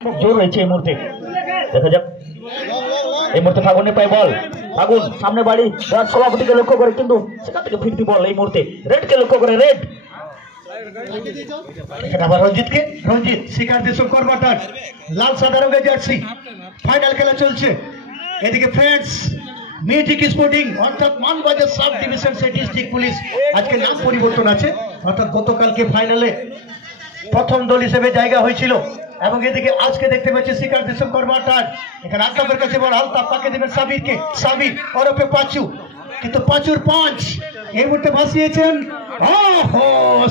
জোর রয়েছে এই মুহূর্তে। দেখা যাক এই মুহূর্তে ফাগুনের পায়ে বল, ফাগুন সামনে বাড়ি সভাপতিকে লক্ষ্য করে, কিন্তু সেখান থেকে ফিরতি বল এই মুহূর্তে রেডকে লক্ষ্য করে, রেড আবার রঞ্জিতকে, রঞ্জিত শিকার দেশম করবাটার লাল সাদা রঙের জার্সি, ফাইনাল খেলা চলছে। এদিকে ফ্রেন্ডস মিউজিক স্পোর্টিং অর্থাৎ Manbazar sub division district police আজকে নাম পরিবর্তন আছে, অর্থাৎ গতকালকে ফাইনালে প্রথম দল হিসেবে জায়গা হয়েছিল। এবং এদিকে আজকে দেখতে পাচ্ছি শিকার দেশম করবাটার, এখানে আলতাফের কাছে বল, আলতাফ পাকে দেবেন সাবিরকে, সাবির ওরফে পাঁচু, কিন্তু পাঁচুর পাঁচ এই মুহূর্তে ভাসিয়েছেন।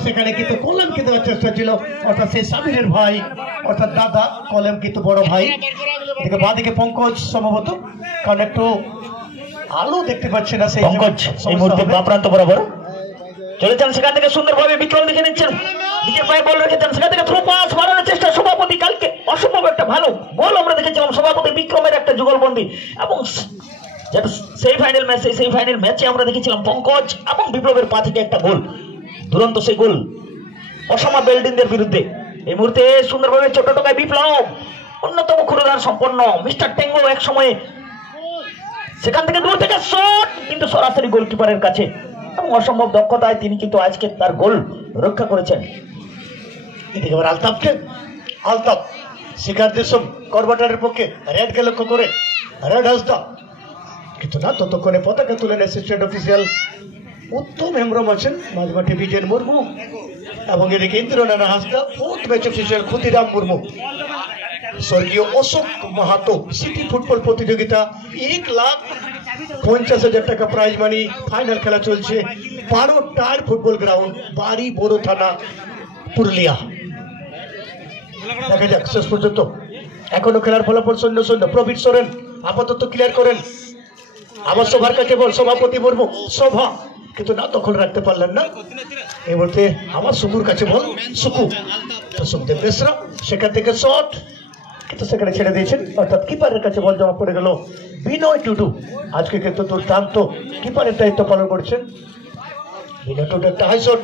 সেখানে কিন্তু কলমকে দেওয়ার চেষ্টা ছিল, অর্থাৎ সেই সাবিরের ভাই অর্থাৎ দাদা কলম কিন্তু বড় ভাই। এদিকে বাঁদিকে পঙ্কজ সম্ভবত, কারণ একটু আলো দেখতে পাচ্ছে না সেই পঙ্কজ এই মুহূর্তে প্রান্ত বরাবর চলেছেন, সেখান থেকে সুন্দরভাবে বিক্রম দেখে নিচ্ছেন, নিজের পায়ে বল রেখেছেন, সেখান থেকে থ্রু পাস মারানোর চেষ্টা সভাপতি। কালকে অসম্ভব একটা ভালো গোল আমরা দেখেছিলাম সভাপতি বিক্রমের একটা যুগলবন্দি, এবং যেটা সেই ফাইনাল ম্যাচে আমরা দেখেছিলাম পঙ্কজ এবং বিপ্লবের পা থেকে একটা গোল, দুরন্ত সেই গোল অসমা বেল্ডিনদের বিরুদ্ধে। এই মুহূর্তে সুন্দরভাবে ছোট টোকায় বিপ্লব, অন্যতম ক্ষুরধার সম্পন্ন মিস্টার টেঙ্গো এক সময়ে, সেখান থেকে দূর থেকে শট, কিন্তু সরাসরি গোলকিপারের কাছে, এবং অসম্ভব দক্ষতায় তিনি কিন্তু আজকে তার গোল রক্ষা করেছেন। এদিকে আবার আলতাফকে, আলতাফ শিকার দেশম করবাটারের পক্ষে রেডকে লক্ষ্য করে, রেড হাসদা, কিন্তু না ততক্ষণে পতাকা তুলেন অ্যাসিস্ট্যান্ট অফিসিয়াল উত্তম হেমব্রম আছেন, মাঝমাঠে বিজেন মুর্মু, এবং এদিকে Indranarayan Hansda, fourth match official Khudiram Murmu. স্বর্গীয় অশোক মাহাতো সিটি ফুটবল প্রতিযোগিতা 1,50,000 টাকা প্রাইজ মানি, ফাইনাল খেলা চলছে 12 টায়ার ফুটবল গ্রাউন্ড, বাড়ি বড় থানা, পুরুলিয়া। দেখা যাক শেষ পর্যন্ত, এখনো খেলার ফলাফল 0-0। প্রবীর সোরেন আপাতত ক্লিয়ার করেন, আবার সভার কাছে বল, সভাপতি মুর্মু, সভা, কিন্তু না তখন রাখতে পারলেন না। এই মুহূর্তে আমার সুকুর কাছে বল, সুকু, সুখদেব বেসরা, সেখান থেকে শট, কিন্তু সেখানে ছেড়ে দিয়েছেন, অর্থাৎ কিপারের কাছে বল জমা পড়ে গেল বিনয় টুডু। আজকে কিন্তু দুর্দান্ত কিপারের দায়িত্ব পালন করছেন বিনয় টুডু, একটা হাই শট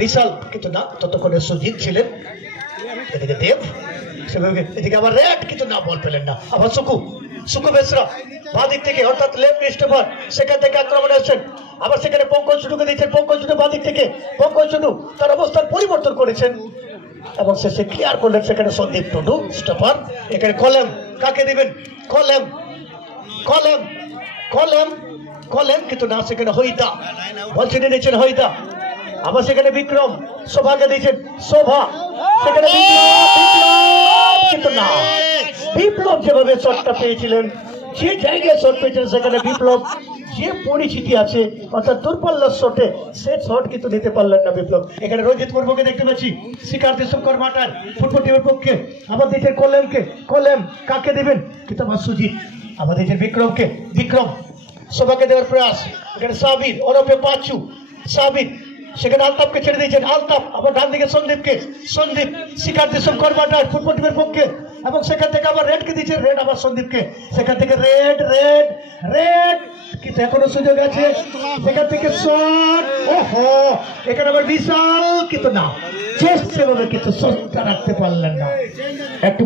বিশাল, কিন্তু না ততক্ষণে সুজিত ছিলেন। এদিকে দেব, এদিকে আবার রেড, কিন্তু না বল পেলেন না। আবার সুকু, সুকু বেসরা বাঁদিক থেকে, অর্থাৎ লেফট স্টপার, সেখান থেকে আক্রমণে আসছেন। আবার সেখানে পঙ্কজ টুডুকে দিচ্ছেন, পঙ্কজ টুডু বাঁদিক থেকে, পঙ্কজ টুডু তার অবস্থান পরিবর্তন করেছেন এবং শেষে ক্লিয়ার করলেন সেখানে সন্দীপ টুডু স্টপার। এখানে কলম কাকে দিবেন, কলম, কলম, কলম, কলম, কিন্তু না সেখানে হইদা বল ছেড়ে নিয়েছেন, হইদা। আবার সেখানে বিক্রম, শোভাকে দিয়েছেন, শোভা, সেখানে কিন্তু না বিপ্লব যেভাবে শটটা পেয়েছিলেন, যে জায়গায় শট পেয়েছিলেন সেখানে বিপ্লব যে পরিচিতি আছে, অর্থাৎ দূরপাল্লার শটে সে শট কিন্তু নিতে পারলেন না বিপ্লব। এখানে রঞ্জিত মুর্মুকে দেখতে পাচ্ছি শিকার দেশম করবাটার ফুটবল টিমের পক্ষে, আবার দেখছেন কলেমকে, কলেম কাকে দিবেন, কিন্তু আবার সুজিত, আবার দেখছেন বিক্রমকে, বিক্রম সবাকে দেওয়ার প্রয়াস। এখানে সাবির ওরফে পাঁচু, সাবির, সেখানে আলতাফকে ছেড়ে দিয়েছেন, আলতাফ, আবার ডান দিকে সন্দীপকে, সন্দীপ শিকার দেশম করবাটার ফুটবল টিমের পক্ষে, এবং সেখান থেকে আবার রেডকে দিয়েছেন, রেড আবার সন্দীপকে, সেখান থেকে রেড, রেড, রেড, কিন্তু এখনো সুযোগ আছে, সেখান থেকে শট, ওহো, এখানে আবার বিশাল, কিন্তু না চেষ্টা সেভাবে কিন্তু শটটা রাখতে পারলেন না। একটু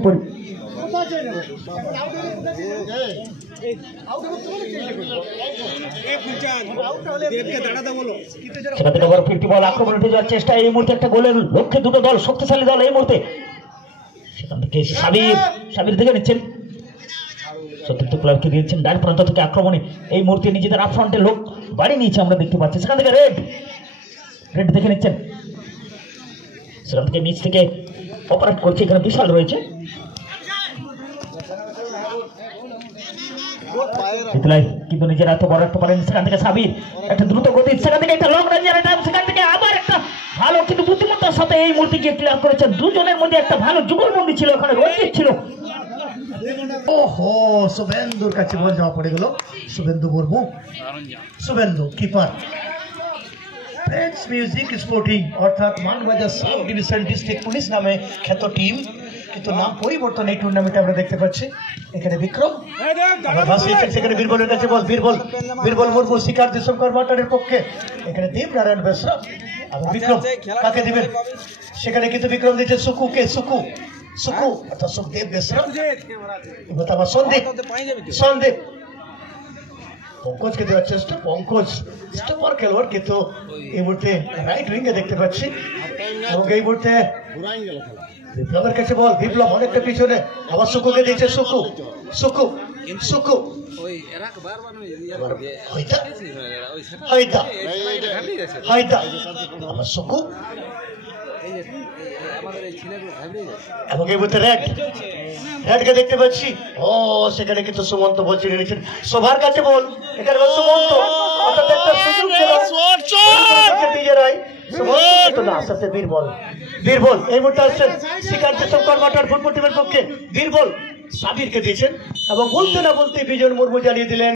আক্রমণ উঠে যাওয়ার চেষ্টা, এই মুহূর্তে একটা গোলের লক্ষ্যে দুটো দল, শক্তিশালী দল এই মুহূর্তে। সেখান থেকে সাবির দেখে নিচ্ছেন, সতীর্থ ক্লাবকে দিয়েছেন ডান প্রান্ত থেকে আক্রমণে, এই মুহূর্তে নিজেদের আপফ্রন্টে লোক বাড়ি নিয়েছে আমরা দেখতে পাচ্ছি। সেখান থেকে রেড, রেড দেখে নিচ্ছেন, সেখান থেকে নিচ থেকে অপারেট করছে, এখানে বিশাল রয়েছে, কিন্তু নিজের এত বড় একটা পারেন। সেখান থেকে সাবির একটা দ্রুত গতি, সেখান থেকে একটা লং রেঞ্জের টাইম, সেখান থেকে আবার একটা ভালো কিন্তু বুদ্ধিমত্তার সাথে এই মুহূর্তে গিয়ে ক্লিয়ার করেছেন। দুজনের মধ্যে একটা ভালো যুগলবন্দি ছিল, ওখানে রঞ্জিত ছিল। ওহো, শুভেন্দুর কাছে বল যাওয়া পড়ে গেল, Shubhendu Murmu, Shubhendu keeper. Friends music sporting অর্থাৎ Manbazar sub division district police নামে খ্যাত টিম, কিন্তু নাম পরিবর্তন এই টুর্নামেন্টে আমরা দেখতে পাচ্ছি। এখানে বিক্রম, সেখানে বীরবলের কাছে বল, বীরবল, বীরবল মুর্মু শিকার দেশম করবাটারের পক্ষে, এখানে দেব নারায়ণ বেসরা, বিক্রম কাকে দিবেন, সেখানে কিন্তু বিক্রম দিচ্ছে সুকুকে, সুকু, সুকু অর্থাৎ সুখদেব বেসরা এবার আমার সন্দীপ সন্দীপ পঙ্কজকে দেওয়ার চেষ্টা পঙ্কজ স্টপার খেলোয়াড় কিন্তু এই মুহূর্তে রাইট উইঙ্গে দেখতে পাচ্ছি এবং এই মুহূর্তে বিপ্লবের কাছে বল বিপ্লব অনেকটা পিছনে আবার সুকুকে দিয়েছে সুকু সুকু সুকু আমার সুকু এবং এই মুহূর্তে রেডকে দেখতে পাচ্ছি ও সেখানে কিন্তু সুমন্ত বল চিনে নিয়েছেন শোভার কাছে বল এখানে সুমন্ত অর্থাৎ একটা সুযোগ বীরবল এই মুহূর্তে আসছেন শ্রীকান্ত কর্মটার ফুটবল টিমের পক্ষে বীরবল সাবিরকে দিয়েছেন এবং বলতে না বলতে বিজন মুর্মু জানিয়ে দিলেন